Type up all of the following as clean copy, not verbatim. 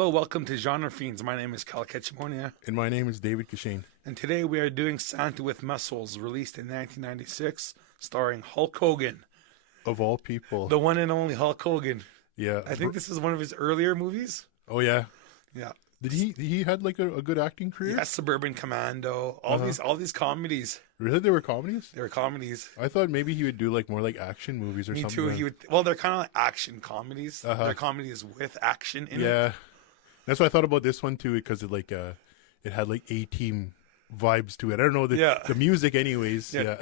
Hello, welcome to Genre Fiends. My name is Cal Ketchimonia, And my name is David Kashane. and today we are doing Santa with Muscles, released in 1996, starring Hulk Hogan, Of all people. the one and only Hulk Hogan. Yeah. I think this is one of his earlier movies. Oh, yeah. Yeah, Did he had like a good acting career? yeah, Suburban Commando, all these comedies. Really? They were comedies? They were comedies. I thought maybe he would do like more like action movies or Me something. too. He would. Well, they're kind of like action comedies. Uh-huh. They're comedies with action in it. Yeah. That's why I thought about this one too, because it like it had like A-Team vibes to it. I don't know the music anyways. Yeah.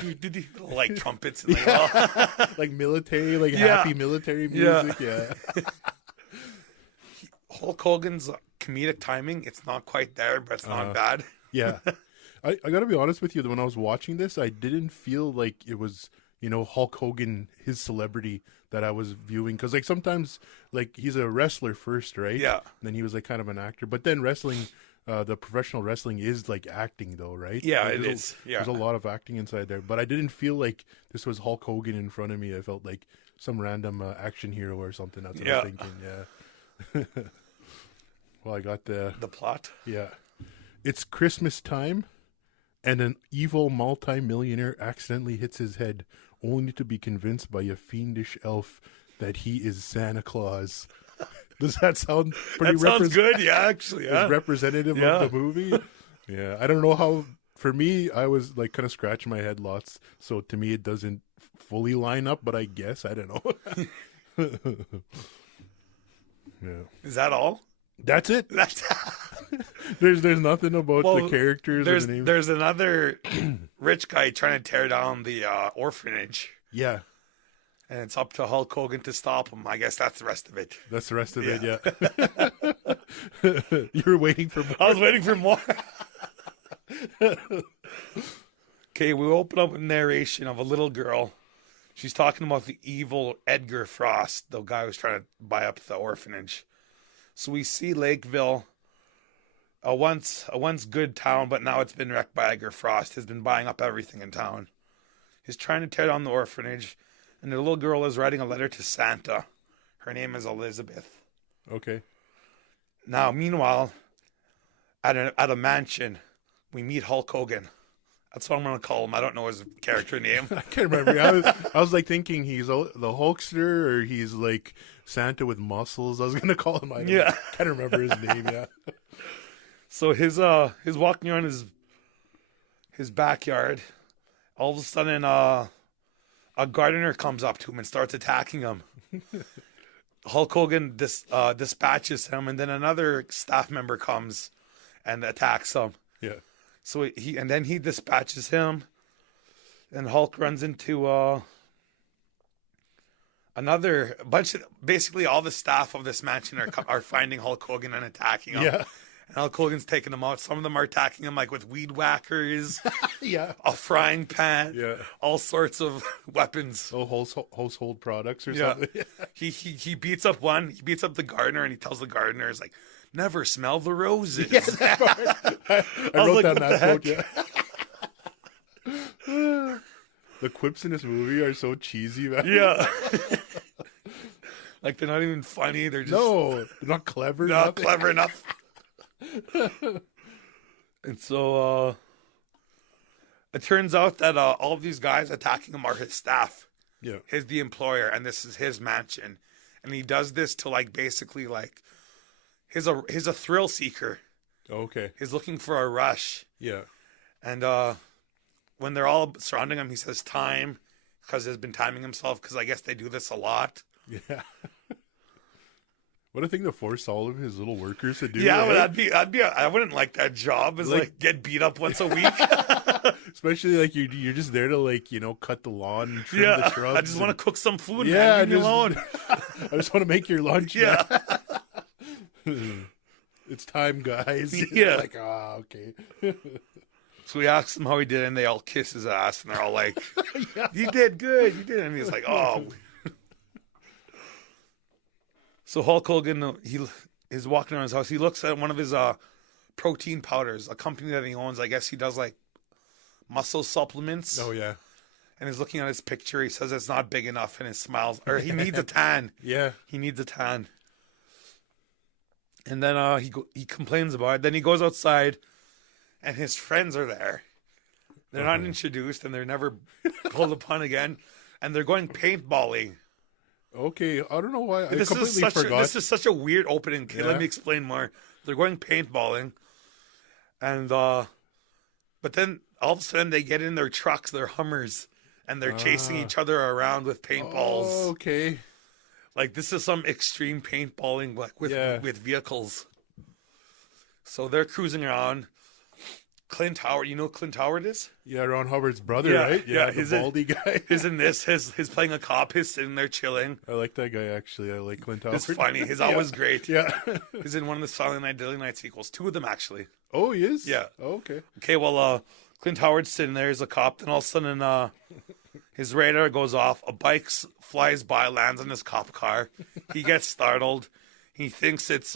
Like trumpets and like, Like military, like Yeah. happy military music. Yeah. Hulk Hogan's comedic timing, it's not quite there, but it's not bad. Yeah. I got to be honest with you. When I was watching this, I didn't feel like it was, Hulk Hogan, his celebrity that I was viewing. Because, like, sometimes, like, he's a wrestler first, right? Yeah. And then he was, like, kind of an actor. But then wrestling, the professional wrestling is, like, acting, though, right? Yeah, Like, it is. Yeah. There's a lot of acting inside there. But I didn't feel like this was Hulk Hogan in front of me. I felt like some random action hero or something. That's what I was thinking, yeah. Well, I got the plot. yeah. It's Christmas time, and an evil multi-millionaire accidentally hits his head, only to be convinced by a fiendish elf that he is Santa Claus. Does that sound pretty That sounds good, yeah, actually. is Yeah. representative Yeah. of the movie? Yeah. I don't know how, for me, I was like kind of scratching my head lots. So to me, it doesn't fully line up, but I guess, I don't know. Yeah. Is that all? That's it. That's There's nothing about Well, the characters or the names. there's another rich guy trying to tear down the orphanage, Yeah. and it's up to Hulk Hogan to stop him. I guess that's the rest of it. That's the rest of it, yeah. You were waiting for more. I was waiting for more. Okay, we open up with narration of a little girl. She's talking about the evil Edgar Frost, the guy who's trying to buy up the orphanage. So we see Lakeville, a once good town, but now it's been wrecked by Edgar Frost. Has been buying up everything in town. He's trying to tear down the orphanage, and the little girl is writing a letter to Santa. Her name is Elizabeth. Okay. Now, meanwhile, at a mansion, we meet Hulk Hogan. That's what I'm going to call him. I don't know his character name. I can't remember. I was like thinking he's the Hulkster or he's like Santa with muscles. I was going to call him. I can't remember his name, yeah. So his walking around his backyard. All of a sudden, a gardener comes up to him and starts attacking him. Hulk Hogan dispatches him, and then another staff member comes and attacks him. Yeah. So he dispatches him, and Hulk runs into another bunch of, basically all the staff of this mansion are finding Hulk Hogan and attacking him. Yeah. And Hulk Hogan's taking them out. Some of them are attacking him like with weed whackers, Yeah. a frying pan, Yeah. all sorts of weapons. Oh, household products or Yeah. something. He beats up one. He beats up the gardener, and he tells the gardener, "Is like, never smell the roses." I was wrote like, down what that the quote, yeah. The quips in this movie are so cheesy, man. Yeah. Like, they're not even funny. They're just No, they're not clever. not nothing. clever enough. And so it turns out that all of these guys attacking him are his staff. Yeah. He's the employer, and this is his mansion. And he does this to like basically like he's a thrill seeker. Okay. He's looking for a rush. Yeah. And when they're all surrounding him, he says time, because he's been timing himself, because I guess they do this a lot. Yeah. What a thing to force all of his little workers to do. Yeah, right? that'd be I wouldn't like that job. Is like get beat up once a week. Especially like you're just there to like, cut the lawn and trim the shrubs. I just want to cook some food. Yeah, man. Leave me alone. I just want to make your lunch. Yeah. Man. It's time, guys. Yeah. Like, okay. So we asked them how he did, and they all kiss his ass, and they're all like, "You did good, you did." And he's like, "Oh." So Hulk Hogan, he is walking around his house. He looks at one of his protein powders, a company that he owns. I guess he does like muscle supplements. Oh yeah. And he's looking at his picture. He says it's not big enough, and he smiles. Or he needs a tan. Yeah. He needs a tan. And then he complains about it. Then he goes outside, and his friends are there. They're not introduced, and they're never called upon again. And they're going paintballing. Okay, I don't know why. I This completely is forgot. this is such a weird opening. Okay, let Yeah. me explain more. They're going paintballing, and but then all of a sudden they get in their trucks, their Hummers, and they're chasing each other around with paintballs. Oh, okay. Like this is some extreme paintballing, like with vehicles. So they're cruising around. Clint Howard, you know who Clint Howard is? Yeah, Ron Hubbard's brother, Yeah, right? yeah, the he's baldy guy. He's in this. He's playing a cop. He's sitting there chilling. I like that guy, actually. I like Clint Howard. It's funny. He's always great. Yeah. He's in one of the Silent Night, Deadly Night sequels. 2 of them, actually. Oh, he is? Yeah. Oh, okay. Okay, well, Clint Howard's sitting there as a cop. Then all of a sudden, his radar goes off. A bike flies by, lands in his cop car. He gets startled. He thinks it's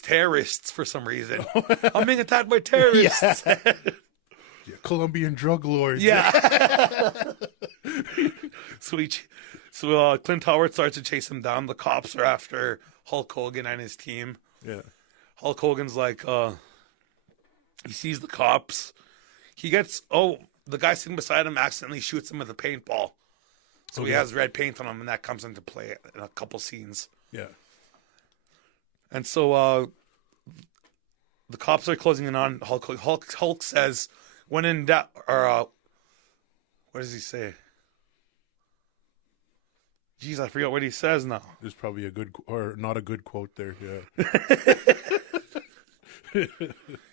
terrorists for some reason. I'm being attacked by terrorists. Yeah, Colombian drug lords. Yeah. So Clint Howard starts to chase him down. The cops are after Hulk Hogan and his team. Yeah. Hulk Hogan's like, he sees the cops. The guy sitting beside him accidentally shoots him with a paintball. So he has red paint on him, and that comes into play in a couple scenes. Yeah. And so the cops are closing in on Hulk. Hulk says, when in doubt, or what does he say? Jeez, I forgot what he says now. There's probably a good, or not a good quote there. Yeah.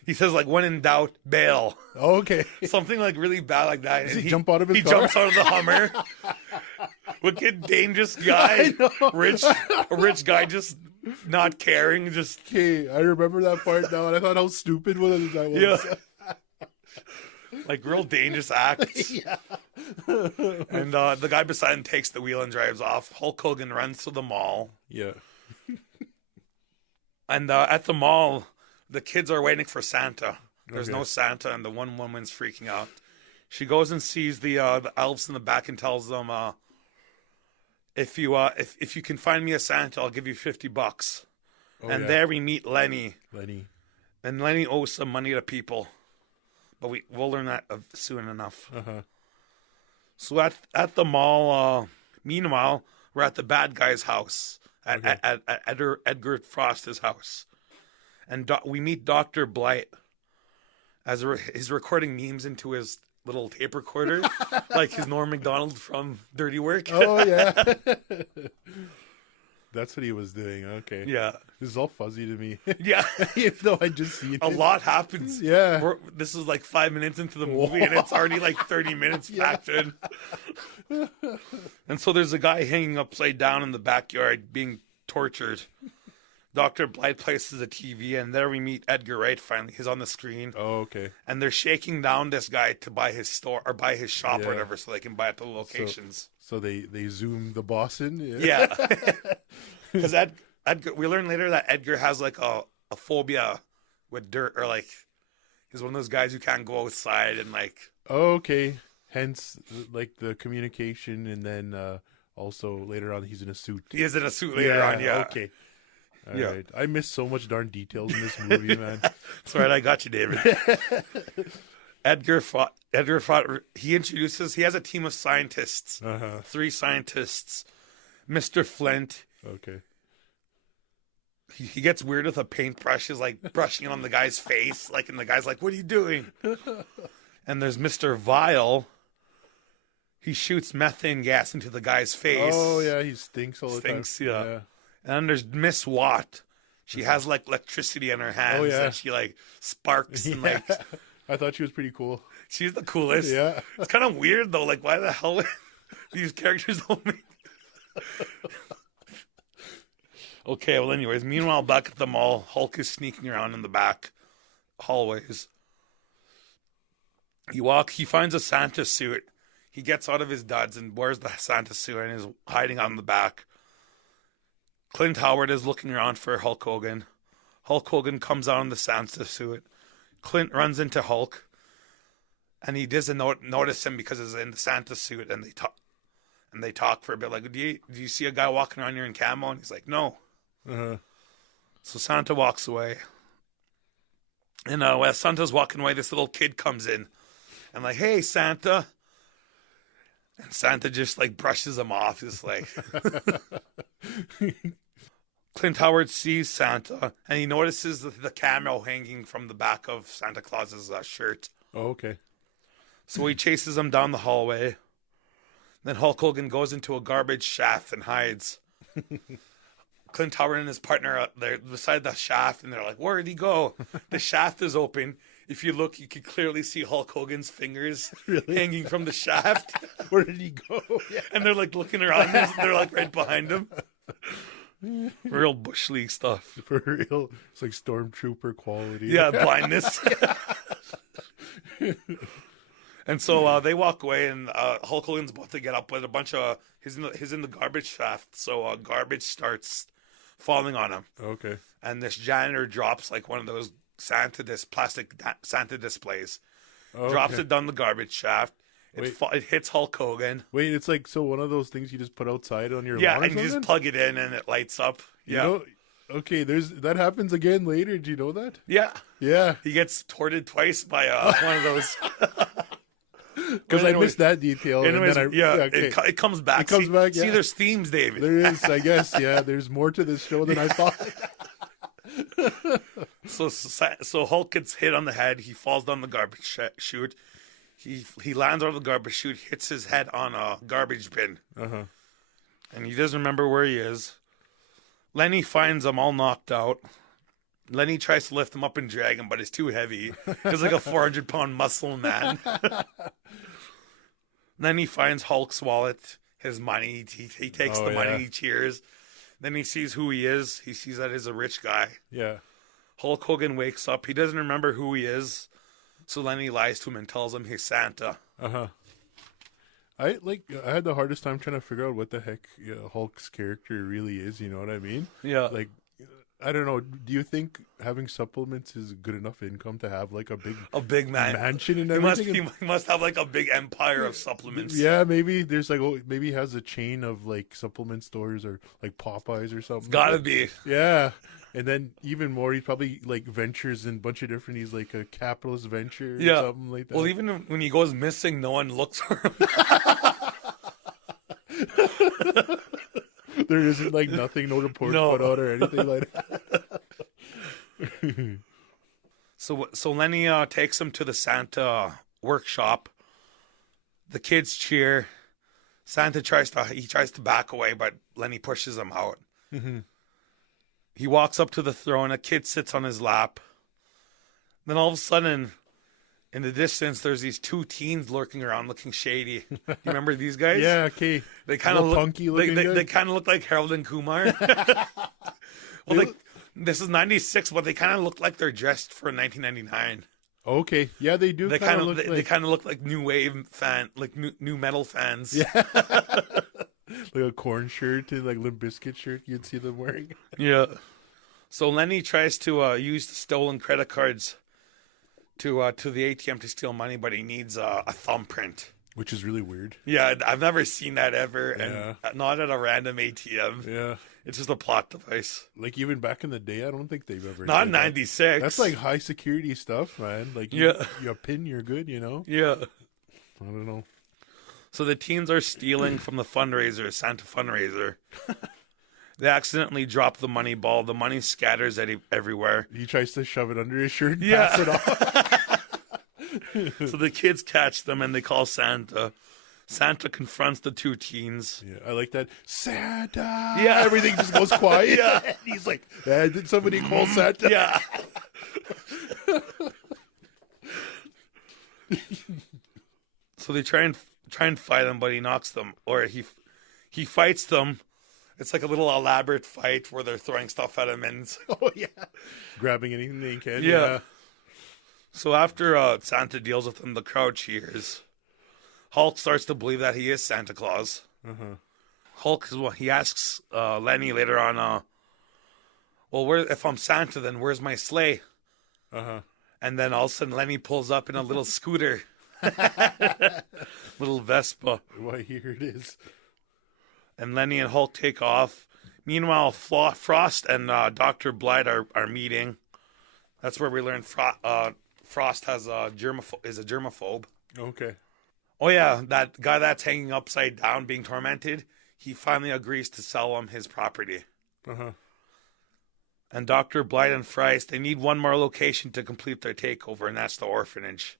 He says, like, when in doubt, bail. Oh, okay. Something like really bad like that. Does And he jump out of his He car? jumps out of the Hummer. Wicked dangerous guy. A rich guy just not caring. Just Okay, I remember that part now, and I thought how stupid that was. yeah. Like real dangerous acts. Yeah. And the guy beside him takes the wheel and drives off. Hulk Hogan runs to the mall. Yeah. And at the mall, the kids are waiting for Santa. There's no Santa, and the one woman's freaking out. She goes and sees the elves in the back and tells them, if you can find me a Santa, I'll give you $50. And there we meet Lenny. And Lenny owes some money to people. But we'll learn that soon enough. Uh-huh. So at the mall, meanwhile, we're at the bad guy's house, at Edgar Frost's house. And we meet Dr. Blight as he's recording memes into his little tape recorder, like his Norm Macdonald from Dirty Work. Oh, yeah. That's what he was doing. Okay. Yeah. This is all fuzzy to me. Yeah. Even though I just seen A it. lot happens. Yeah. This is like 5 minutes into the movie, and it's already like 30 minutes packed in. And so there's a guy hanging upside down in the backyard being tortured. Dr. Blight places a TV, and there we meet Edgar Wright finally. He's on the screen. Oh, okay. And they're shaking down this guy to buy his store or buy his shop or whatever so they can buy at the locations. So they zoom the boss in? Yeah. Because Edgar, we learn later that Edgar has like a phobia with dirt, or like he's one of those guys who can't go outside and like. Oh, okay. Hence, like the communication, and then also later on he's in a suit. He is in a suit later on, yeah. Okay. All right. I missed so much darn details in this movie, man. That's right, I got you, David. Edgar fought. He has a team of scientists. 3 scientists. Mr. Flint. Okay. He gets weird with a paintbrush. He's like brushing it on the guy's face. And the guy's like, what are you doing? And there's Mr. Vile. He shoots methane gas into the guy's face. Oh, yeah, he stinks all the time. Yeah. And then there's Miss Watt. She has like electricity in her hands. Oh, yeah. And she like sparks and like. I thought she was pretty cool. She's the coolest. Yeah. It's kind of weird though. Like, why the hell these characters don't make. Okay, well, anyways, meanwhile, back at the mall, Hulk is sneaking around in the back hallways. He finds a Santa suit. He gets out of his duds and wears the Santa suit and is hiding out in the back. Clint Howard is looking around for Hulk Hogan. Hulk Hogan comes out in the Santa suit. Clint runs into Hulk, and he doesn't notice him because he's in the Santa suit, and they talk for a bit. Like, do you see a guy walking around here in camo? And he's like, no. Uh-huh. So Santa walks away. And as Santa's walking away, this little kid comes in. And like, hey, Santa. And Santa just like brushes him off. He's like, Clint Howard sees Santa and he notices the camo hanging from the back of Santa Claus's shirt. Oh, okay. So he chases him down the hallway. Then Hulk Hogan goes into a garbage shaft and hides. Clint Howard and his partner are there beside the shaft, and they're like, where did he go? The shaft is open. If you look, you can clearly see Hulk Hogan's fingers hanging from the shaft. Where did he go? Yeah. And they're like looking around him. They're like right behind him. Real Bush League stuff. For real. It's like Stormtrooper quality. Yeah, blindness. And so they walk away, and Hulk Hogan's about to get up with a bunch of he's in the garbage shaft. So garbage starts falling on him, Okay. and this janitor drops like one of those plastic Santa displays, Okay. drops it down the garbage shaft. It hits Hulk Hogan. Wait, it's like one of those things you just put outside on your Yeah, lawn or and you just something? plug it in, and it lights up. Yeah, You know, okay, that happens again later. Do you know that? yeah. Yeah. He gets torted twice by one of those. Because I missed that detail. Anyways, and then okay. it comes back. It comes back, See, yeah. there's themes, David. There is, I guess. Yeah, there's more to this show than I thought. So Hulk gets hit on the head. He falls down the garbage chute. He lands out of the garbage chute, hits his head on a garbage bin, Uh-huh. and he doesn't remember where he is. Lenny finds him all knocked out. Lenny tries to lift him up and drag him, but it's too heavy. He's like a 400-pound muscle man. Then he finds Hulk's wallet, his money. He takes the money, he cheers. Then he sees who he is. He sees that he's a rich guy. Yeah. Hulk Hogan wakes up. He doesn't remember who he is. So Lenny lies to him and tells him he's Santa. Uh-huh. I had the hardest time trying to figure out what the heck Hulk's character really is, you know what I mean? Yeah. Like, I don't know. Do you think having supplements is good enough income to have like a big man mansion and He everything? he must have like a big empire of supplements. Yeah, maybe there's like maybe he has a chain of like supplement stores or like Popeyes or something. Gotta be. Yeah. And then even more, he probably like ventures in a bunch of different. He's like a capitalist venture or something like that. Well, even when he goes missing, no one looks for him. There isn't like nothing, no reports put out or anything like that. So Lenny takes him to the Santa workshop. The kids cheer. Santa tries to back away, but Lenny pushes him out. Mm-hmm. He walks up to the throne. A kid sits on his lap. Then all of a sudden, in the distance, there's these two teens lurking around, looking shady. You remember these guys? Yeah, okay. They kind of look punky looking. They kind of look like Harold and Kumar. Well, this is '96, but they kind of look like they're dressed for 1999. Okay, yeah, they do. They kind of look they kind of look like new wave like new metal fans. Yeah. Like a corn shirt and like Limp Bizkit shirt you'd see them wearing. Yeah. So Lenny tries to use the stolen credit cards to the ATM to steal money, but he needs a thumbprint. Which is really weird. Yeah, I've never seen that ever, Yeah. and not at a random ATM. Yeah. It's just a plot device. Like even back in the day, I don't think they've ever Not done that. 96. That's like high security stuff, man. Like you pin, you're good, you know? Yeah. I don't know. So the teens are stealing from the fundraiser, Santa fundraiser. They accidentally drop the money ball. The money scatters everywhere. He tries to shove it under his shirt and Yeah. pass it off. So the kids catch them and they call Santa. Santa confronts the two teens. Yeah, I like that. Santa! Yeah. Everything just goes quiet. Yeah. And he's like, did somebody call Santa? Yeah. So they try and fight him, but he knocks them, or he fights them. It's like a little elaborate fight where they're throwing stuff at him, and Oh, yeah. Grabbing anything they can. Yeah. So after Santa deals with him, the crowd cheers. Hulk starts to believe that he is Santa Claus. Uh-huh. Hulk he asks Lenny later on, well, if I'm Santa, then where's my sleigh? Uh-huh. And then all of a sudden Lenny pulls up in a little scooter. Little Vespa. Why, here it is. And Lenny and Hulk take off. Meanwhile, Frost and Dr. Blight are meeting. That's where we learn Frost has is a germaphobe. Okay. Oh yeah, that guy that's hanging upside down being tormented, he finally agrees to sell him his property. Uh-huh. And Dr. Blight and Frost, they need one more location to complete their takeover, and that's the orphanage.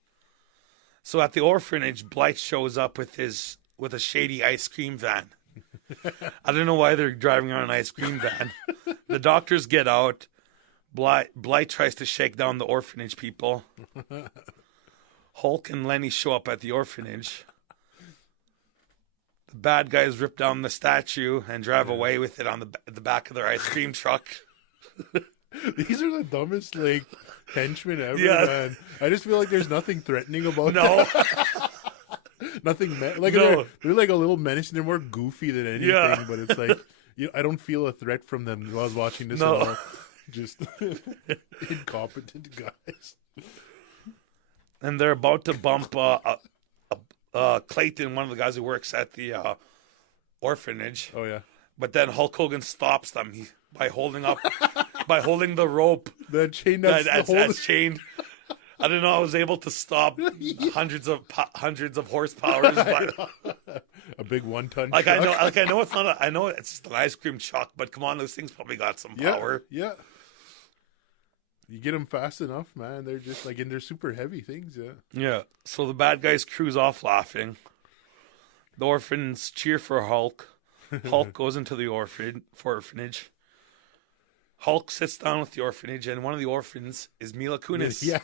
So at the orphanage, Blight shows up with a shady ice cream van. I don't know why they're driving around an ice cream van. The doctors get out. Blight tries to shake down the orphanage people. Hulk and Lenny show up at the orphanage. The bad guys rip down the statue and drive away with it on the back of their ice cream truck. These are the dumbest, like, henchmen ever, Yeah. man. I just feel like there's nothing threatening about No. nothing. No. They're like a little menace. They're more goofy than anything, Yeah. but it's like, I don't feel a threat from them while I was watching this No. at all. Just incompetent guys. And they're about to bump Clayton, one of the guys who works at the orphanage. Oh, yeah. But then Hulk Hogan stops them by holding the rope The chain that's chained. I don't know. I was able to stop hundreds of horsepowers. But, a big 1-ton I truck. know it's not. I know it's just an ice cream truck, but come on, those things probably got some power. Yeah. You get them fast enough, man. They're just like, and they're super heavy things, yeah. Yeah. So the bad guys cruise off laughing. The orphans cheer for Hulk. Hulk goes into the orphanage. Hulk sits down with the orphanage, and one of the orphans is Mila Kunis. Yeah,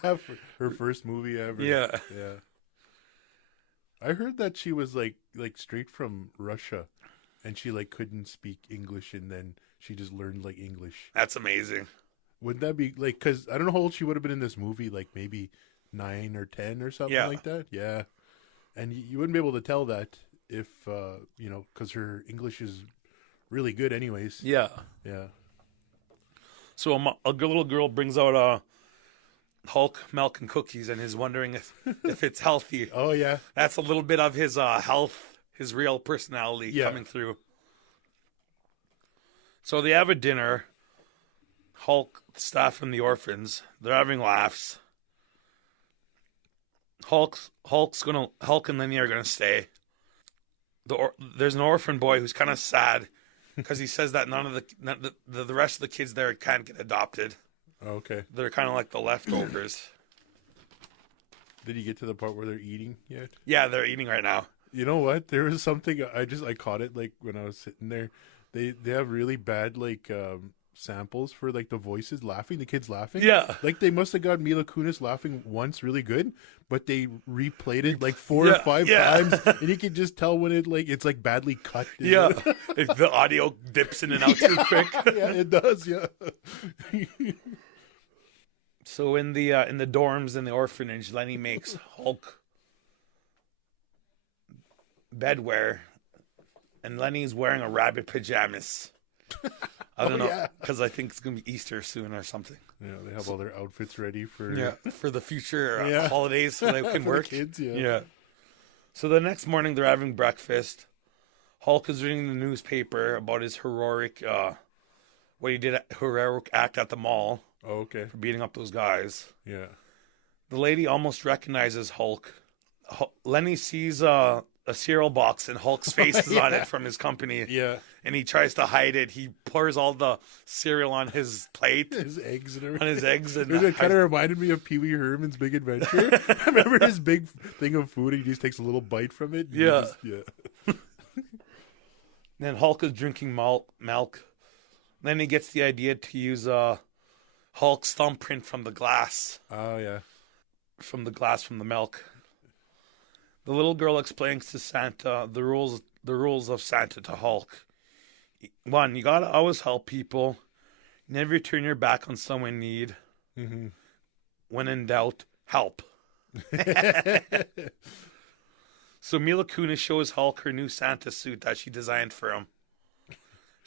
her first movie ever. Yeah. Yeah. I heard that she was like straight from Russia, and she like couldn't speak English, and then she just learned like English. That's amazing. Wouldn't that be like? Because I don't know how old she would have been in this movie, like maybe 9 or 10 or something like that. Yeah, and you wouldn't be able to tell that if because her English is really good, anyways. Yeah. Yeah. So a little girl brings out Hulk milk and cookies and is wondering if it's healthy. Oh yeah. That's a little bit of his health, his real personality coming through. So they have a dinner. Hulk, staff, and the orphans. They're having laughs. Hulk and Lenny are gonna stay. There's an orphan boy who's kind of sad because he says that none of the rest of the kids there can't get adopted. Okay. They're kind of like the leftovers. Did you get to the part where they're eating yet? Yeah, they're eating right now. You know what? There was something I caught it like when I was sitting there. They have really bad like samples for like the voices laughing, the kids laughing. Yeah. Like they must have got Mila Kunis laughing once really good, but they replayed it like 4 or 5 times, and you can just tell when it's like badly cut. Yeah. The audio dips in and out too quick. Yeah, it does. Yeah. So in the dorms in the orphanage, Lenny makes Hulk bedwear, and Lenny's wearing a rabbit pajamas. I don't know, because I think it's gonna be Easter soon or something. Yeah, they have all their outfits ready for for the future holidays, so they can for work. the kids. Yeah. So the next morning they're having breakfast. Hulk is reading the newspaper about his heroic act at the mall. Oh, okay. For beating up those guys. Yeah. The lady almost recognizes Hulk. Lenny sees a cereal box and Hulk's face is on it from his company. Yeah. And he tries to hide it. He pours all the cereal on his plate. His eggs and everything. On his eggs. And it kind of reminded me of Pee Wee Herman's Big Adventure. Remember his big thing of food? He just takes a little bite from it. Yeah. Yeah. Then Hulk is drinking milk. Then he gets the idea to use Hulk's thumbprint from the glass. Oh, yeah. From the milk. The little girl explains to Santa the rules of Santa to Hulk. 1, you gotta always help people. Never turn your back on someone in need. Mm-hmm. When in doubt, help. So Mila Kunis shows Hulk her new Santa suit that she designed for him.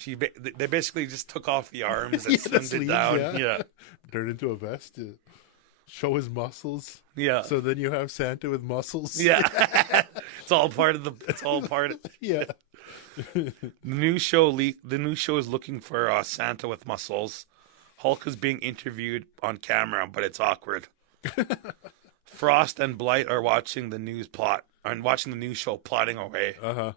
They basically just took off the arms and slimmed it down. Yeah. Turned into a vest to show his muscles. Yeah. So then you have Santa with muscles. Yeah. It's all part of Yeah. The new show is looking for Santa with muscles. Hulk is being interviewed on camera, but it's awkward. Frost and Blight are watching the news show, plotting away. Uh-huh.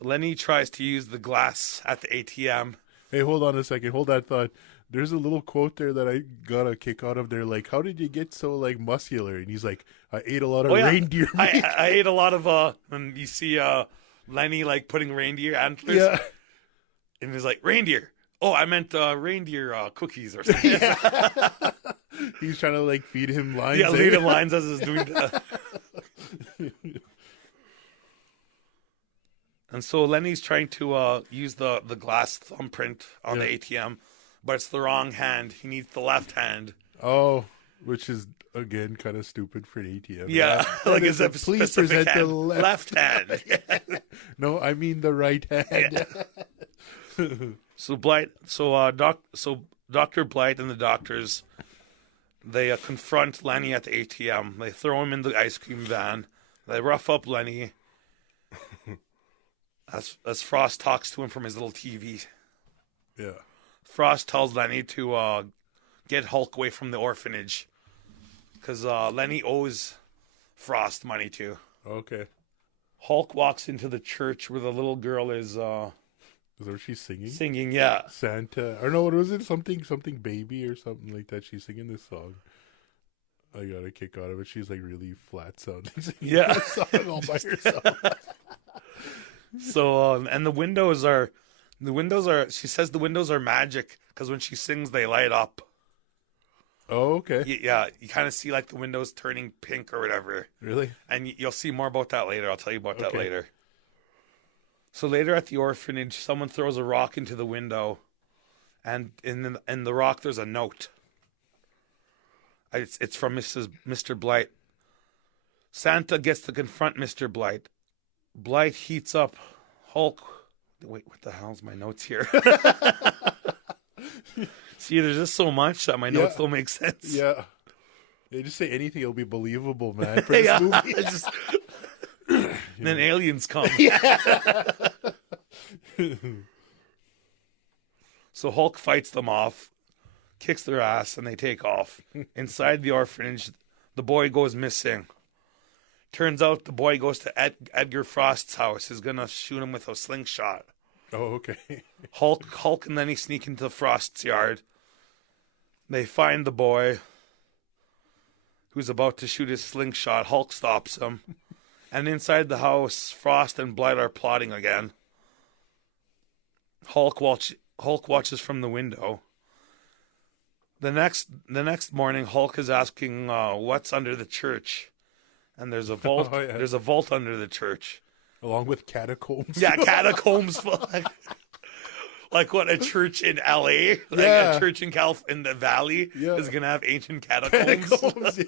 Lenny tries to use the glass at the ATM. Hey, hold on a second. Hold that thought. There's a little quote there that I got a kick out of there. Like, how did you get so, like, muscular? And he's like, I ate a lot of reindeer meat. I ate a lot of, and you see Lenny, like, putting reindeer antlers. Yeah. And he's like, reindeer. Oh, I meant reindeer cookies or something. Yeah. He's trying to, like, feed him lines. Yeah, feed him lines as he's doing that. And so Lenny's trying to use the glass thumbprint on the ATM, but it's the wrong hand. He needs the left hand. Oh, which is, again, kind of stupid for an ATM. Yeah, like it's a please specific present hand. the left hand. No, I mean the right hand. Yeah. So Dr. Blight and the doctors, they confront Lenny at the ATM. They throw him in the ice cream van. They rough up Lenny. As Frost talks to him from his little TV. Yeah. Frost tells Lenny to get Hulk away from the orphanage. Because Lenny owes Frost money too. Okay. Hulk walks into the church where the little girl is... Is that what she's singing? Singing, yeah. Santa. Or no, what was it? Something baby or something like that. She's singing this song. I got a kick out of it. She's like really flat sounding. Yeah. Song all by herself. So, and the windows are, she says the windows are magic because when she sings, they light up. Oh, okay. Yeah, you kind of see like the windows turning pink or whatever. Really? And you'll see more about that later. I'll tell you about that later. So later at the orphanage, someone throws a rock into the window, and in the rock there's a note. It's from Mr. Blight. Santa gets to confront Mr. Blight. Blight heats up Hulk. Wait, what the hell's my notes here? See, there's just so much that my notes don't make sense. Yeah. They just say anything, it'll be believable, man, for this movie. Then aliens come. So Hulk fights them off, kicks their ass, and they take off. Inside the orphanage, the boy goes missing. Turns out the boy goes to Edgar Frost's house. He's going to shoot him with a slingshot. Oh, okay. Hulk and then he sneak into Frost's yard. They find the boy who's about to shoot his slingshot. Hulk stops him. And inside the house, Frost and Blight are plotting again. Hulk watches from the window. The next morning, Hulk is asking what's under the church. And there's a vault. Oh, yeah. There's a vault under the church, along with catacombs. Yeah, catacombs, like what a church in LA, like a church in in the Valley is gonna have ancient catacombs.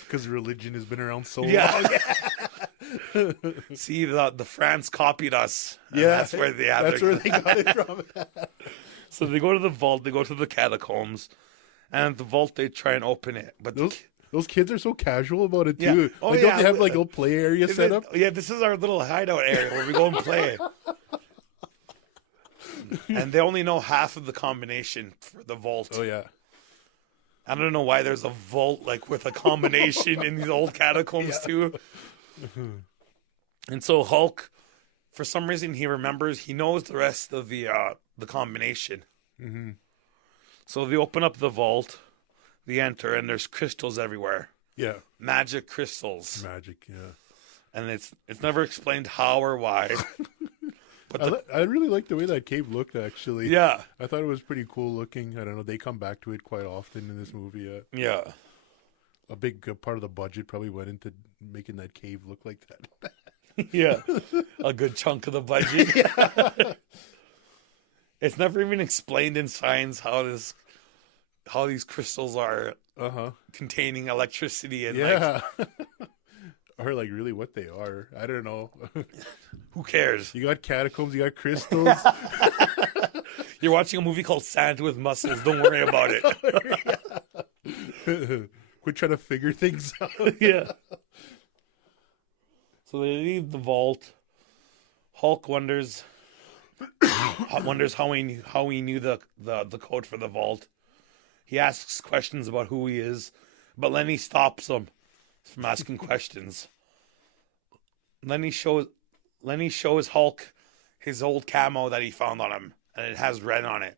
Because religion has been around so long. Yeah. See, the France copied us. Yeah, that's where they have. That's where they got it from. So they go to the vault. They go to the catacombs, and at the vault they try and open it, but. Those kids are so casual about it too. Oh, like, don't they have like a little play area set up? Yeah, this is our little hideout area where we go and play. And they only know half of the combination for the vault. Oh yeah. I don't know why there's a vault like with a combination in these old catacombs too. And so Hulk, for some reason, he knows the rest of the combination. Mm-hmm. So they open up the vault. They enter, and there's crystals everywhere. Yeah. Magic crystals. Magic, yeah. And it's never explained how or why. But I really like the way that cave looked, actually. Yeah. I thought it was pretty cool looking. I don't know. They come back to it quite often in this movie. Yeah. A big part of the budget probably went into making that cave look like that. Yeah. A good chunk of the budget. Yeah. It's never even explained in science how these crystals are containing electricity and or like really what they are. I don't know. Who cares? You got catacombs, you got crystals. You're watching a movie called Santa with Muscles. Don't worry about it. Quit trying to figure things out. Yeah. So they leave the vault. Hulk wonders how he knew the code for the vault. He asks questions about who he is, but Lenny stops him from asking questions. Lenny shows Hulk his old camo that he found on him, and it has red on it.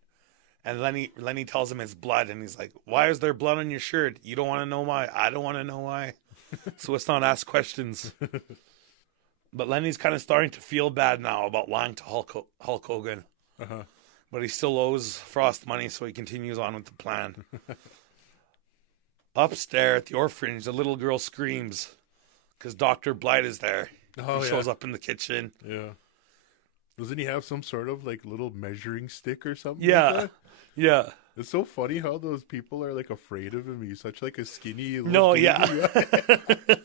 And Lenny tells him it's blood, and he's like, "Why is there blood on your shirt? You don't want to know why. I don't want to know why. So let's not ask questions." But Lenny's kind of starting to feel bad now about lying to Hulk Hogan. Uh-huh. But he still owes Frost money, so he continues on with the plan. Upstairs at the orphanage, the little girl screams because Dr. Blight is there. Oh, He yeah. shows up in the kitchen. Yeah. Doesn't he have some sort of like little measuring stick or something? Yeah. Like that? Yeah. It's so funny how those people are like afraid of him. He's such like a skinny little No, dude. yeah.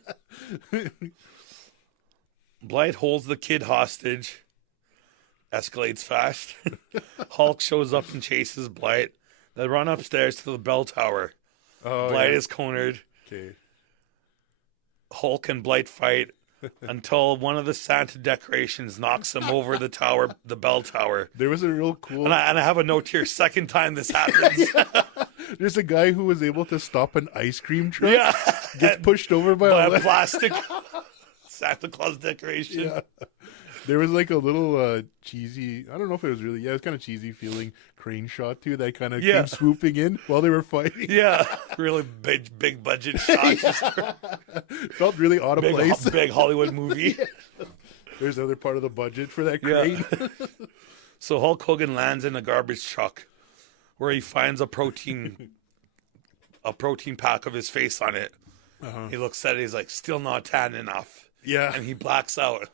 Blight holds the kid hostage. Escalates fast. Hulk shows up and chases Blight. They run upstairs to the bell tower. Oh, Blight yeah. is cornered. Okay. Hulk and Blight fight until one of the Santa decorations knocks him over the bell tower. There was a real cool. And I have a note here. Second time this happens. There's a guy who was able to stop an ice cream truck. Yeah. Gets pushed over by By a a plastic Santa Claus decoration. Yeah. There was like a little cheesy, I don't know if it was really, it was kind of cheesy feeling crane shot too that kind of Yeah. came swooping in while they were fighting. Yeah. Really big budget shots. Felt really out of place. Big Hollywood movie. There's another part of the budget for that Yeah. crane. So Hulk Hogan lands in a garbage truck where he finds a protein pack of his face on it. Uh-huh. He looks at it, he's like, still not tan enough. Yeah. And he blacks out.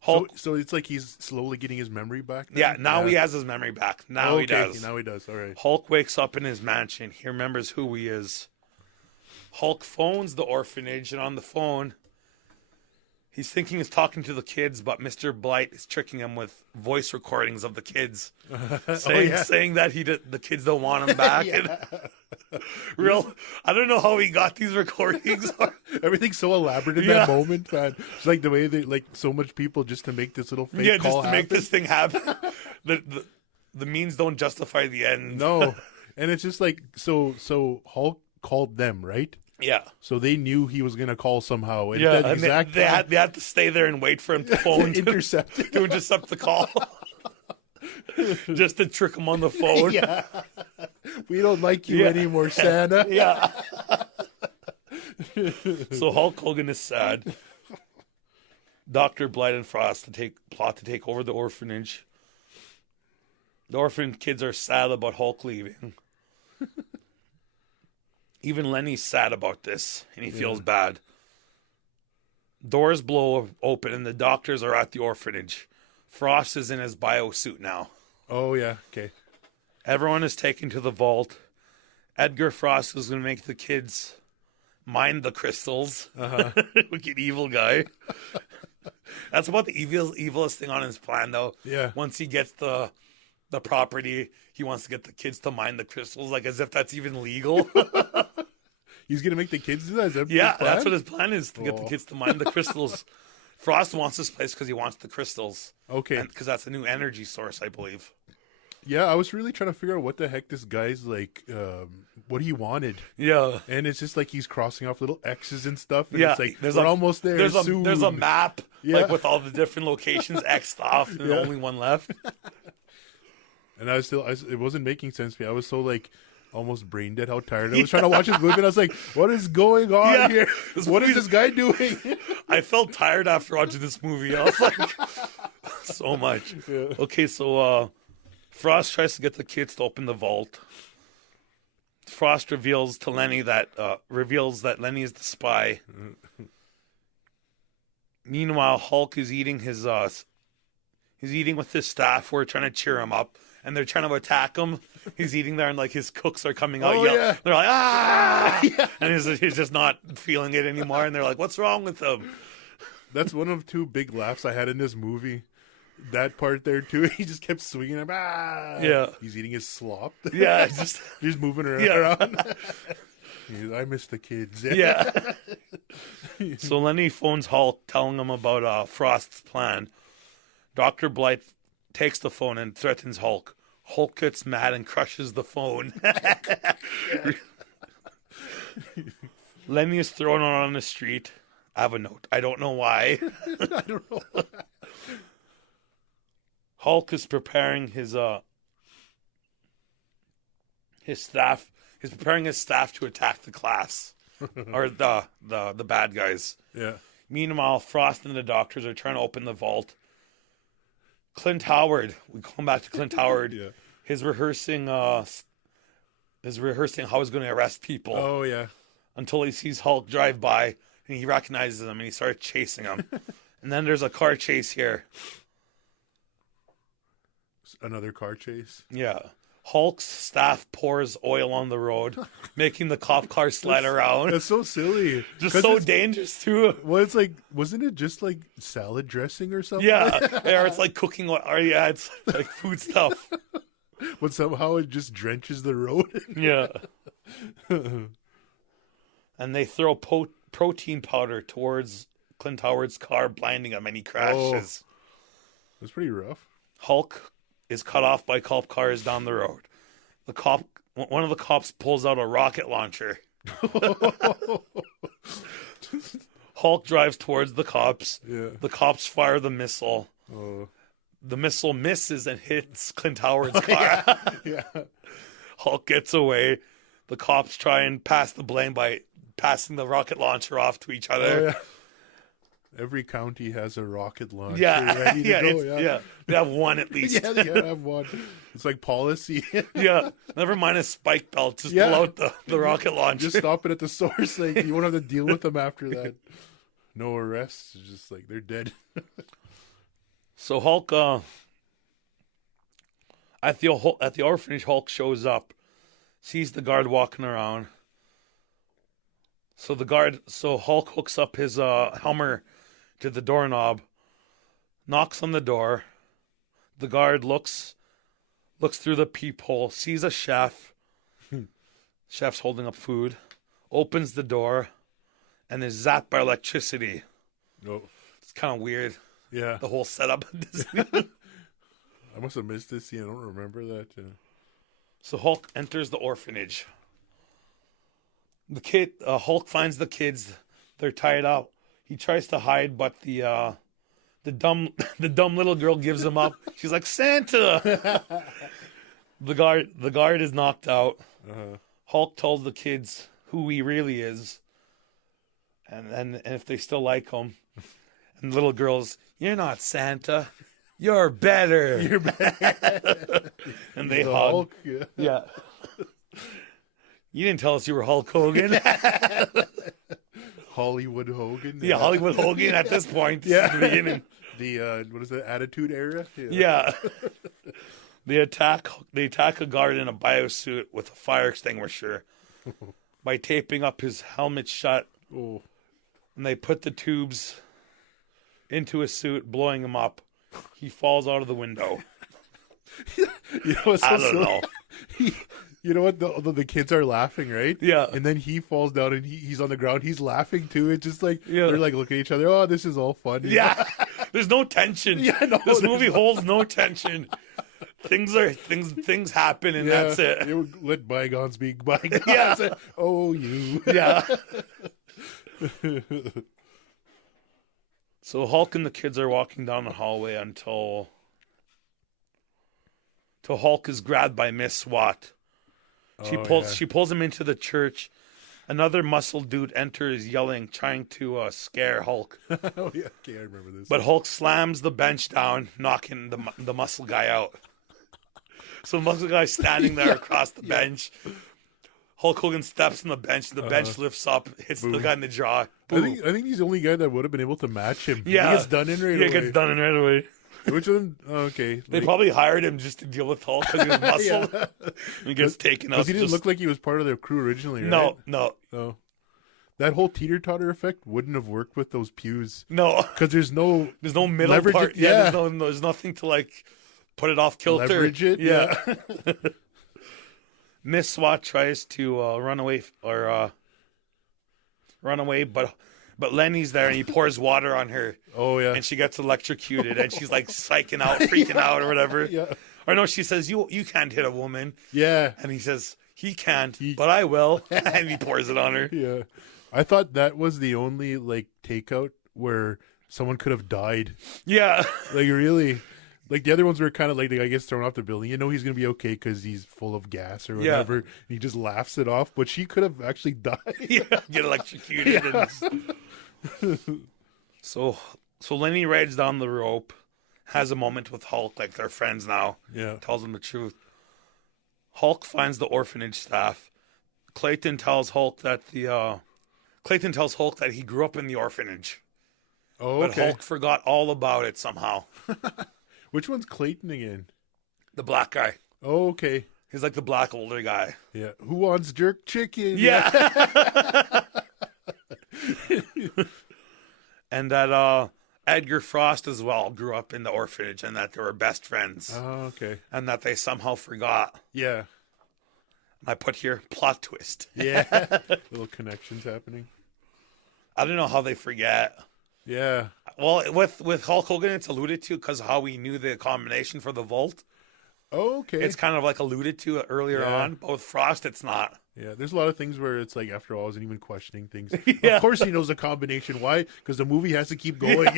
Hulk, So it's like he's slowly getting his memory back now? yeah, now he has his memory back. Now he does. Now he does. All right. Hulk wakes up in his mansion. He remembers who he is. Hulk phones the orphanage, and on the phone, he's thinking he's talking to the kids, but Mr. Blight is tricking him with voice recordings of the kids, saying that the kids don't want him back. I don't know how he got these recordings. Everything's so elaborate in Yeah. that moment, man. It's like the way they like so much people just to make this little fake Yeah, call just to make happen. this thing happen. The means don't justify the end. No, and it's just like so Hulk called them, right? Yeah. So they knew he was gonna call somehow. And Yeah, that and exact they time- had to stay there and wait for him to phone to intercept it. to intercept the call, just to trick him on the phone. Yeah, we don't like you Yeah. anymore, Santa. Yeah. So Hulk Hogan is sad. Dr. Blight and Frost plot to take over the orphanage. The orphan kids are sad about Hulk leaving. Even Lenny's sad about this, and he feels bad. Doors blow open, and the doctors are at the orphanage. Frost is in his biosuit now. Oh yeah, okay. Everyone is taken to the vault. Edgar Frost is going to make the kids mine the crystals. Wicked evil guy. That's about the evilest thing on his plan, though. Yeah. Once he gets the property, he wants to get the kids to mine the crystals, like as if that's even legal. He's gonna make the kids do that. Is that Yeah, his plan? that's what his plan is, to get the kids to mine the crystals. Frost wants this place because he wants the crystals. Okay. Because that's a new energy source, I believe. Yeah, I was really trying to figure out what the heck this guy's like, what he wanted. Yeah. And it's just like he's crossing off little X's and stuff. And Yeah, it's like, there's we're a- almost there There's soon. a map, Yeah. like with all the different locations X'd off, and Yeah. only one left. And it wasn't making sense to me. I was so like almost brain dead how tired I was trying to watch this movie. And I was like, what is going on Yeah. here? This What is movie's- this guy doing? I felt tired after watching this movie. I was like, so much. Yeah. Okay, so Frost tries to get the kids to open the vault. Frost reveals to Lenny that Lenny is the spy. Meanwhile, Hulk is eating he's eating with his staff. We're trying to cheer him up, and they're trying to attack him. He's eating there, and like his cooks are coming out. Oh, yeah. They're like, ah! And he's just not feeling it anymore. And they're like, what's wrong with him? That's one of two big laughs I had in this movie. That part there too. He just kept swinging him. Ah! Yeah. He's eating his slop. Yeah, just He's moving around. Yeah. I miss the kids. yeah. So Lenny phones Hulk, telling him about Frost's plan. Dr. Blight takes the phone and threatens Hulk. Hulk gets mad and crushes the phone. Lenny is thrown out on the street. I have a note. I don't know why. I don't know. Hulk is preparing his staff. He's preparing his staff to attack the class or the bad guys. Yeah. Meanwhile, Frost and the doctors are trying to open the vault. Clint Howard. We come back to Clint Howard. Yeah. His rehearsing how he's going to arrest people. Oh yeah. Until he sees Hulk drive by and he recognizes him and he starts chasing him. And then there's a car chase here. Another car chase. Yeah. Hulk's staff pours oil on the road, making the cop car slide around. That's so silly. Just so dangerous too. Well, it's like, wasn't it just like salad dressing or something? Yeah. Or it's like cooking oil. Or yeah, it's like food stuff. But somehow it just drenches the road. Yeah. And they throw protein powder towards Clint Howard's car, blinding him, and he crashes. That's pretty rough. Hulk is cut off by cop cars down the road. One of the cops pulls out a rocket launcher. Hulk drives towards the cops. Yeah. The cops fire the missile. Oh. The missile misses and hits Clint Howard's car. Yeah. Hulk gets away. The cops try and pass the blame by passing the rocket launcher off to each other. Oh, yeah. Every county has a rocket launcher Yeah, ready to go. yeah. They have one at least. Yeah, they gotta have one. It's like policy. Yeah, never mind a spike belt. Just pull out the rocket launcher. Just stop it at the source. Like you won't have to deal with them after that. No arrests. It's just like they're dead. So Hulk, at the orphanage, Hulk shows up, sees the guard walking around. So Hulk hooks up his Hummer to the doorknob, knocks on the door. The guard looks through the peephole, sees a chef. Chef's holding up food, opens the door, and is zapped by electricity. No. It's kind of weird. Yeah. The whole setup. I must have missed this scene. I don't remember that. So Hulk enters the orphanage. Hulk finds the kids. They're tied up. He tries to hide, but the dumb little girl gives him up. She's like, Santa. The guard is knocked out. Uh-huh. Hulk tells the kids who he really is, and if they still like him. And the little girl's, you're not Santa. You're better. You're better. And they The hug. Hulk, Yeah. You didn't tell us you were Hulk Hogan. Hollywood Hogan. Yeah, Hollywood Hogan at this point. Yeah. At the beginning. The what is that? Attitude Era. Yeah. They attack a guard in a biosuit with a fire extinguisher by taping up his helmet shut. Oh. And they put the tubes into his suit, blowing him up. He falls out of the window. You know what's so I don't silly? know. You know what? The kids are laughing, right? Yeah. And then he falls down and he's on the ground. He's laughing too. It's just like Yeah. they're like looking at each other. Oh, this is all fun. Yeah. There's no tension. Yeah, no, this there's movie holds no tension. Things happen and that's it. Let bygones be bygones. Yeah. Oh, you. Yeah. So Hulk and the kids are walking down the hallway until Hulk is grabbed by Miss Swat. She pulls him into the church. Another muscle dude enters yelling, trying to scare Hulk. Oh yeah, okay, I remember this. But Hulk slams the bench down, knocking the muscle guy out. So the muscle guy's standing there across the bench. Hulk Hogan steps on the bench. The bench lifts up, hits the guy in the jaw. I think he's the only guy that would have been able to match him. Yeah. He gets done in right away. He gets done in right away. Which one? Okay. They probably hired him just to deal with Hulk because he was muscle. Yeah. He gets taken out. Because he didn't look like he was part of the crew originally, right? No. No. That whole teeter-totter effect wouldn't have worked with those pews. No. Because there's no middle leverage part. it, yeah. There's nothing to like put it off kilter. leverage it. Yeah. Miss Swat tries to run away, but But Lenny's there and he pours water on her Oh yeah. and she gets electrocuted and she's like psyching out, freaking out or whatever. Yeah. Or no, she says, you can't hit a woman. Yeah. And he says, he can't, but I will. And he pours it on her. Yeah. I thought that was the only like takeout where someone could have died. Yeah. Like really, like the other ones were kind of like I guess thrown off the building. You know he's gonna be okay because he's full of gas or Yeah. whatever. And he just laughs it off, but she could have actually died. Yeah. Get electrocuted. Yeah. So Lenny rides down the rope, has a moment with Hulk, like they're friends now. Yeah. Tells him the truth. Hulk finds the orphanage staff. Clayton tells Hulk that he grew up in the orphanage. Oh, But okay. Hulk forgot all about it somehow. Which one's Clayton again? The black guy. Oh, okay. He's like the black older guy. Yeah. Who wants jerk chicken? Yeah. And that Edgar Frost as well grew up in the orphanage and that they were best friends. Oh, okay. And that they somehow forgot. Yeah. I put here, plot twist. Yeah. Little connections happening. I don't know how they forget. Yeah. Well, with Hulk Hogan, it's alluded to because of how we knew the combination for the Vault. Oh, okay. It's kind of like alluded to earlier Yeah. on, but with Frost, it's not. Yeah, there's a lot of things where it's like, after all, I wasn't even questioning things. Yeah. Of course he knows the combination. Why? Because the movie has to keep going.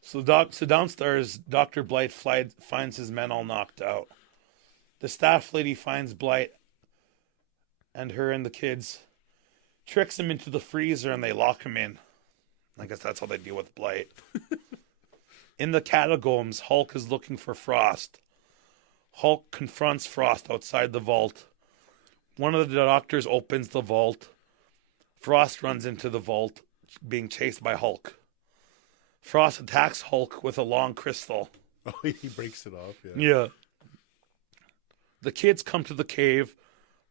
So downstairs, Dr. Blight finds his men all knocked out. The staff lady finds Blight and her and the kids, tricks him into the freezer, and they lock him in. I guess that's how they deal with Blight. In the catacombs, Hulk is looking for Frost. Hulk confronts Frost outside the vault. One of the doctors opens the vault. Frost runs into the vault, being chased by Hulk. Frost attacks Hulk with a long crystal. Oh, he breaks it off. Yeah. Yeah. The kids come to the cave.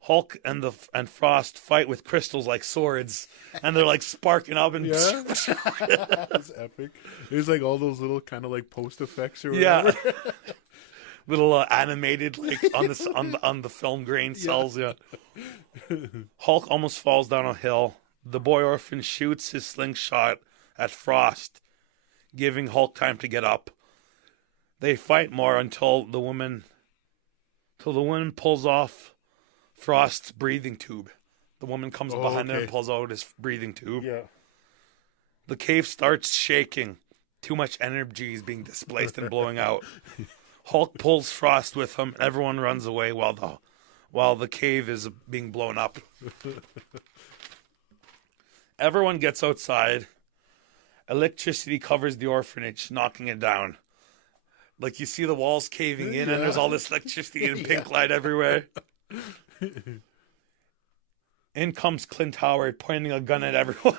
Hulk and Frost fight with crystals like swords, and they're like sparking up and Yeah. It's epic. There's like all those little kind of like post effects or whatever. yeah, little animated like on the film grain cells. Yeah. Hulk almost falls down a hill. The boy orphan shoots his slingshot at Frost, giving Hulk time to get up. They fight more until the woman pulls off Frost's breathing tube. The woman comes behind him and pulls out his breathing tube. Yeah. The cave starts shaking. Too much energy is being displaced and blowing out. Hulk pulls Frost with him. Everyone runs away while the cave is being blown up. Everyone gets outside. Electricity covers the orphanage, knocking it down. Like you see the walls caving in, and there's all this electricity and pink light everywhere. In comes Clint Howard, pointing a gun at everyone.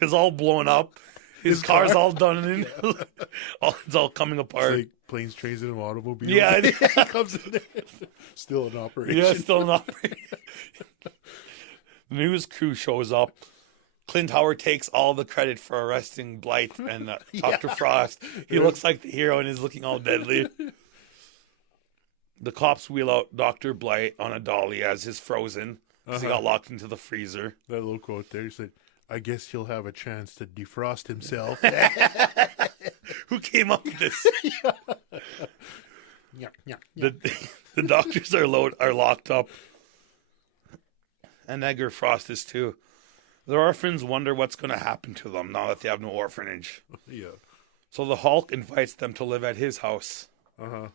It's all blown up. His car's all done in. It's all coming apart. It's like planes, trains, and automobiles. Yeah. He comes in there. Still in operation. Yeah, still not. The news crew shows up. Clint Howard takes all the credit for arresting Blight and Dr. Frost. He looks like the hero and is looking all deadly. The cops wheel out Dr. Blight on a dolly as he's frozen because he got locked into the freezer. That little quote there, he said, I guess he'll have a chance to defrost himself. Who came up with this? Yeah. The doctors are locked up. And Edgar Frost is too. The orphans wonder what's going to happen to them now that they have no orphanage. Yeah. So the Hulk invites them to live at his house. Uh-huh.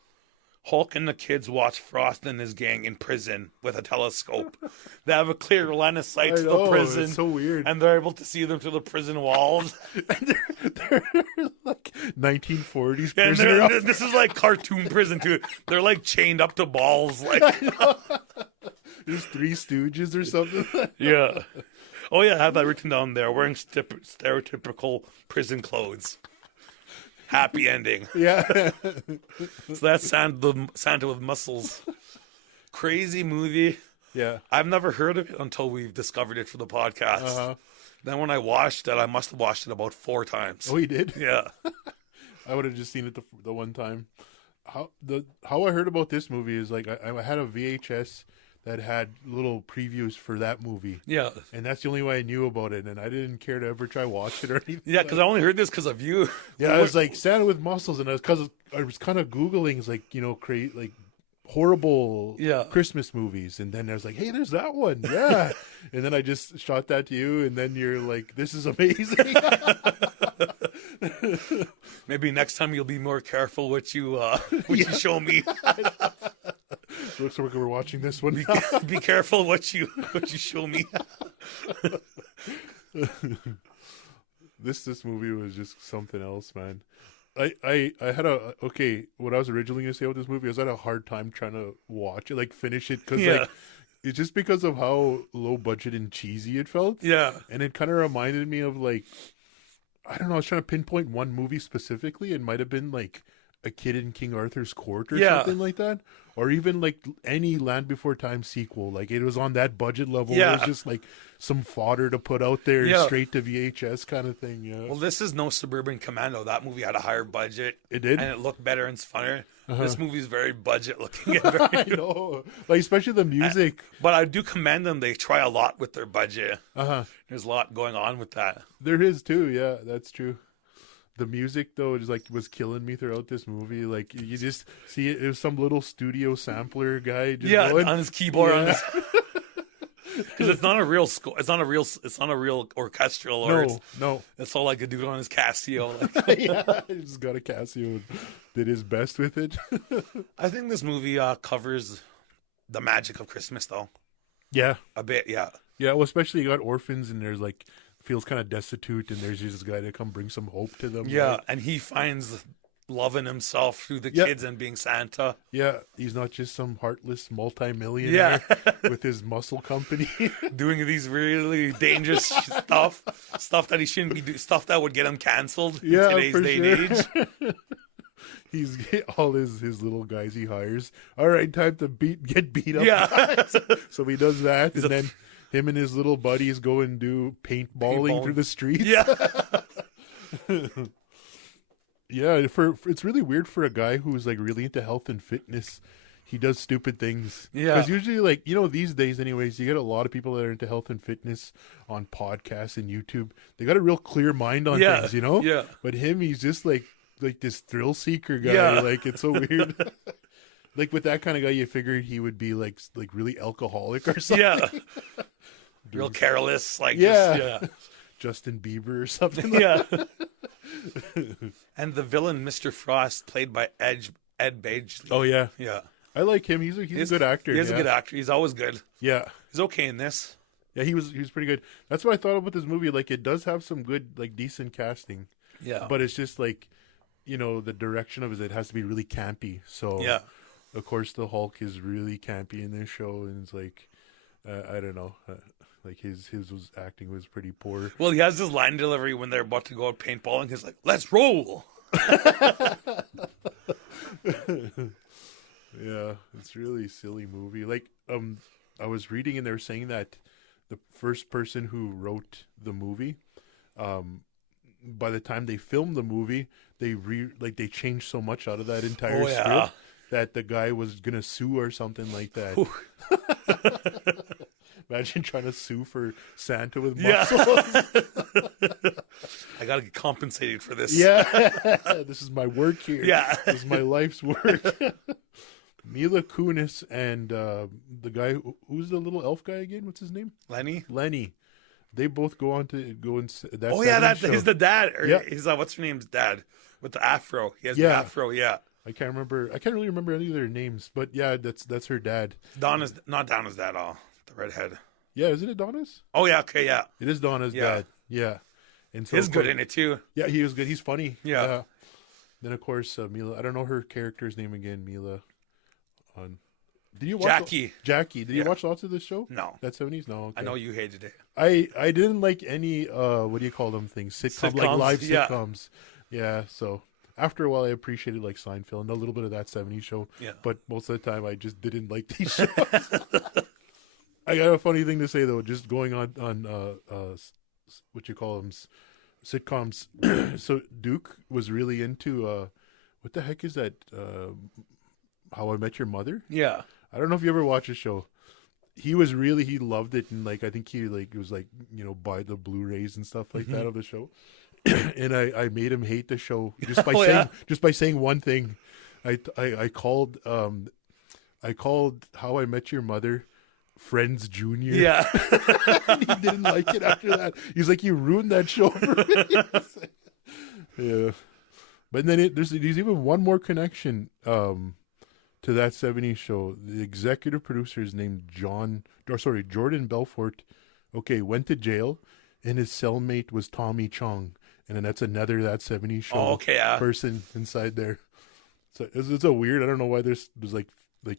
Hulk and the kids watch Frost and his gang in prison with a telescope. They have a clear line of sight to the prison. It's so weird. And they're able to see them through the prison walls. they're like 1940s And prisoner. this is like cartoon prison too. They're like chained up to balls. Like, There's Three Stooges or something. yeah. Oh yeah, I have that written down there. Wearing stereotypical prison clothes. Happy ending. Yeah. So that's Santa with muscles. Crazy movie. Yeah. I've never heard of it until we've discovered it for the podcast. Uh-huh. Then when I watched it, I must have watched it about 4 times. Oh, he did? Yeah. I would have just seen it the one time. How I heard about this movie is like I had a VHS that had little previews for that movie. Yeah. And that's the only way I knew about it, and I didn't care to ever try watch it or anything. Yeah, because I only heard this because of you. Yeah, I was like Santa with muscles, and I was kind of googling, it's like create like horrible Christmas movies, and then I was like, hey, there's that one, yeah. And then I just shot that to you, and then you're like, this is amazing. Maybe next time you'll be more careful what you you show me. Looks like we're watching this one. Be careful what you show me. This movie was just something else, man. I had what I was originally going to say about this movie is I had a hard time trying to watch it, like finish it, because like it's just because of how low budget and cheesy it felt. Yeah. And it kind of reminded me of like, I don't know, I was trying to pinpoint one movie specifically. It might have been like A Kid in King Arthur's Court or something like that. Or even like any Land Before Time sequel. Like it was on that budget level. Yeah. It was just like some fodder to put out there straight to VHS kind of thing. Yeah. Well, this is no Suburban Commando. That movie had a higher budget. It did. And it looked better and it's funner. This movie is very budget looking. And very... I know. Like, especially the music. But I do commend them. They try a lot with their budget. There's a lot going on with that. There is too. Yeah, that's true. The music though is like was killing me throughout this movie. Like you just see it was some little studio sampler guy just going on his keyboard on his because it's not a real score. It's not a real orchestral or no. It's all like a dude on his Casio. Like. Yeah, he just got a Casio and did his best with it. I think this movie covers the magic of Christmas though. Yeah. A bit, yeah. Yeah, well, especially you got orphans and there's like feels kind of destitute, and there's just this guy to come bring some hope to them. Yeah, right? and he finds love in himself through the kids and being Santa. Yeah, he's not just some heartless multimillionaire with his muscle company doing these really dangerous stuff that he shouldn't be doing, stuff that would get him canceled in today's day and age. He's all his little guys he hires. All right, time to get beat up. Yeah, so he does that, and then him and his little buddies go and do paintballing through the streets. Yeah. Yeah, it's really weird for a guy who's like really into health and fitness. He does stupid things. Yeah. Because usually, like, these days anyways, you get a lot of people that are into health and fitness on podcasts and YouTube. They got a real clear mind on things, Yeah. But he's just like this thrill seeker guy. Yeah. Like, it's so weird. Like with that kind of guy, you figured he would be like really alcoholic or something. Yeah. Real careless, like Justin Bieber or something. And the villain, Mr. Frost, played by Ed Begley. Oh yeah, yeah. I like him. He's a good actor. He's a good actor. He's always good. Yeah, he's okay in this. Yeah, he was pretty good. That's what I thought about this movie. Like, it does have some good, like, decent casting. Yeah, but it's just like, the direction of it has to be really campy. So yeah. Of course, the Hulk is really campy in this show, and it's like, I don't know, like his acting was pretty poor. Well, he has this line delivery when they're about to go out paintballing. He's like, "Let's roll." Yeah, it's really silly movie. Like, I was reading and they were saying that the first person who wrote the movie, by the time they filmed the movie, they changed so much out of that entire script that the guy was gonna sue or something like that. Imagine trying to sue for Santa with muscles. I gotta get compensated for this. Yeah, this is my work here. Yeah, this is my life's work. Mila Kunis and the guy who's the little elf guy again? What's his name? Lenny. They both go on to go and that. Oh yeah, he's the dad. Or he's what's her name's dad with the afro. He has the afro. Yeah. I can't really remember any of their names, but yeah, that's her dad. Donna's not Donna's dad. The redhead. Yeah, isn't it Donna's? Oh yeah, okay, yeah. It is Donna's dad. Yeah, and so he's good in it too. Yeah, he was good. He's funny. Yeah. Then of course Mila. I don't know her character's name again. Mila. Did you watch Jackie? Jackie. Did you watch lots of this show? No. That 70s? No. Okay. I know you hated it. I didn't like any what do you call them things? Sitcoms, like live sitcoms. Yeah. So after a while, I appreciated like Seinfeld and a little bit of that 70s show. Yeah. But most of the time, I just didn't like these shows. I got a funny thing to say though. Just going on what you call them sitcoms. So Duke was really into what the heck is that? How I Met Your Mother. Yeah. I don't know if you ever watched the show, he was really, he loved it, and like I think he like was like, buy the Blu-rays and stuff like that of the show. And I made him hate the show just by saying one thing. I called How I Met Your Mother Friends Junior. Yeah. And he didn't like it after that. He's like, you ruined that show for me. Yeah. But then there's even one more connection to that 70s show. The executive producer is named Jordan Belfort. Okay, went to jail, and his cellmate was Tommy Chong. And then that's another That 70s Show person inside there. So it's a weird, I don't know why there's like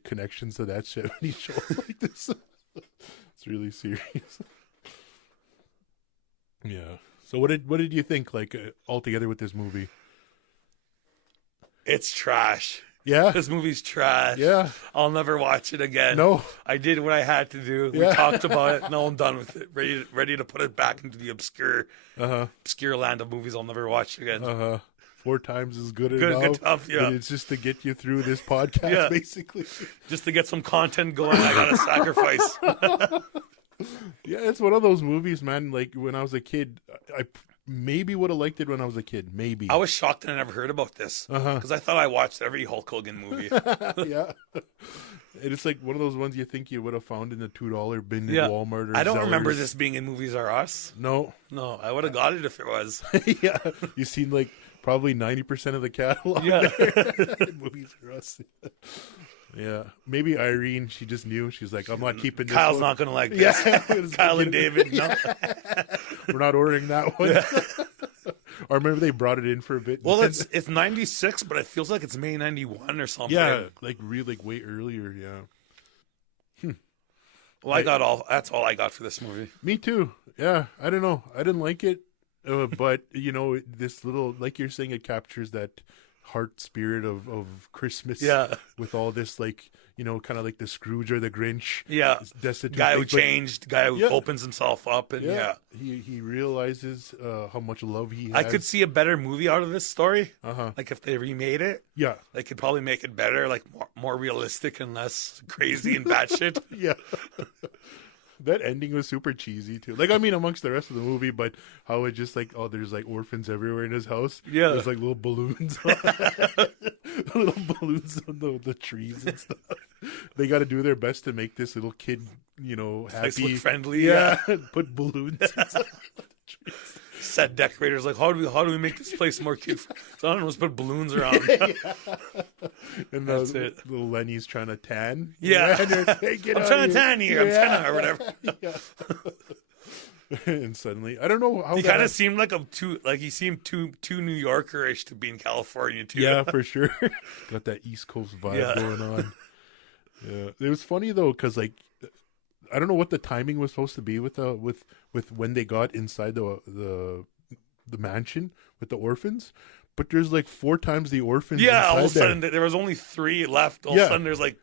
connections to That 70s Show like this. It's really serious. Yeah. So what did you think altogether with this movie? It's trash. Yeah. This movie's trash. Yeah. I'll never watch it again. No. I did what I had to do. We talked about it. Now I'm done with it. Ready to put it back into the obscure land of movies I'll never watch again. 4 times is good enough. Yeah. But it's just to get you through this podcast, basically. Just to get some content going, I gotta sacrifice. Yeah, it's one of those movies, man. Like when I was a kid, I maybe would have liked it when I was a kid. Maybe. I was shocked that I never heard about this because I thought I watched every Hulk Hogan movie. Yeah. And it's like one of those ones you think you would have found in the $2 bin in Walmart or I don't Zellers. remember this being in Movies R Us. No, I would have got it if it was. Yeah, you seen like probably 90% of the catalog. Yeah. There. Movies R Us. Yeah, maybe Irene. She just knew. She's like, I'm not keeping this. Kyle's one. not gonna like this. Yeah, Kyle and David. No. We're not ordering that one. Yeah. Or remember they brought it in for a bit. Well, it's 96, but it feels like it's May 91 or something. Yeah, like really way earlier. Yeah. Well, that's all I got for this movie. Me too. Yeah, I don't know. I didn't like it, but this little, like you're saying, it captures that heart spirit of Christmas. Yeah. With all this, kind of like the Scrooge or the Grinch. Yeah. Destitute Guy who thing, but- changed, guy who opens himself up, and he realizes how much love he has. I could see a better movie out of this story. Uh-huh. Like if they remade it, Yeah. they could probably make it better, like more realistic and less crazy and batshit. Yeah. That ending was super cheesy too. Like, I mean, amongst the rest of the movie, but how it just like, there's like orphans everywhere in his house. Yeah. There's like little balloons. Little balloons on the trees and stuff. They got to do their best to make this little kid, happy. Nice, look friendly. Yeah. Put balloons inside the trees. Set decorators like, how do we make this place more kid friendly? So I don't know, let's put balloons around. And That's it. little Lenny's trying to tan. Yeah. Hey, get I'm out trying of to tan here. I'm Yeah. trying to, or whatever. Yeah. And suddenly, I don't know how He that- kind of seemed he seemed too New Yorker-ish to be in California too. Yeah, for sure. Got that East Coast vibe going on. Yeah, it was funny though, because like, I don't know what the timing was supposed to be with when they got inside the mansion with the orphans, but there's like 4 times the orphans. Yeah, all of a inside sudden there was only 3 left. All of a sudden there's like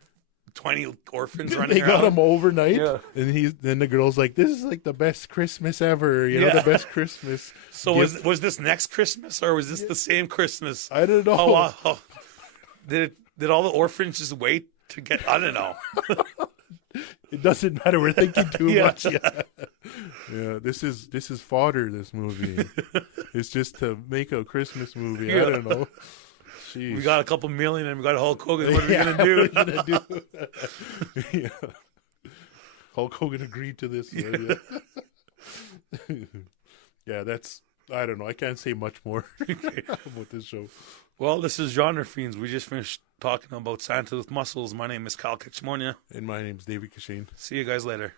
20 orphans running They got around. him overnight, Yeah. and then the girl's like, "This is like the best Christmas ever," Yeah. the best Christmas. So gift. was this next Christmas or was this the same Christmas? I don't know. Did all the orphans just wait to get? I don't know. It doesn't matter. We're thinking too Yeah. much. Yeah. This is fodder. This movie. It's just to make a Christmas movie. I don't know. Jeez. We got a couple million and we got Hulk Hogan. What are we gonna do? What are we gonna do? Yeah. Hulk Hogan agreed to this. Yeah. Yeah, that's. I don't know. I can't say much more about this show. Well, this is Genre Fiends. We just finished talking about Santa with muscles. My name is Kyle Kitchmonia. And my name's David Kashane. See you guys later.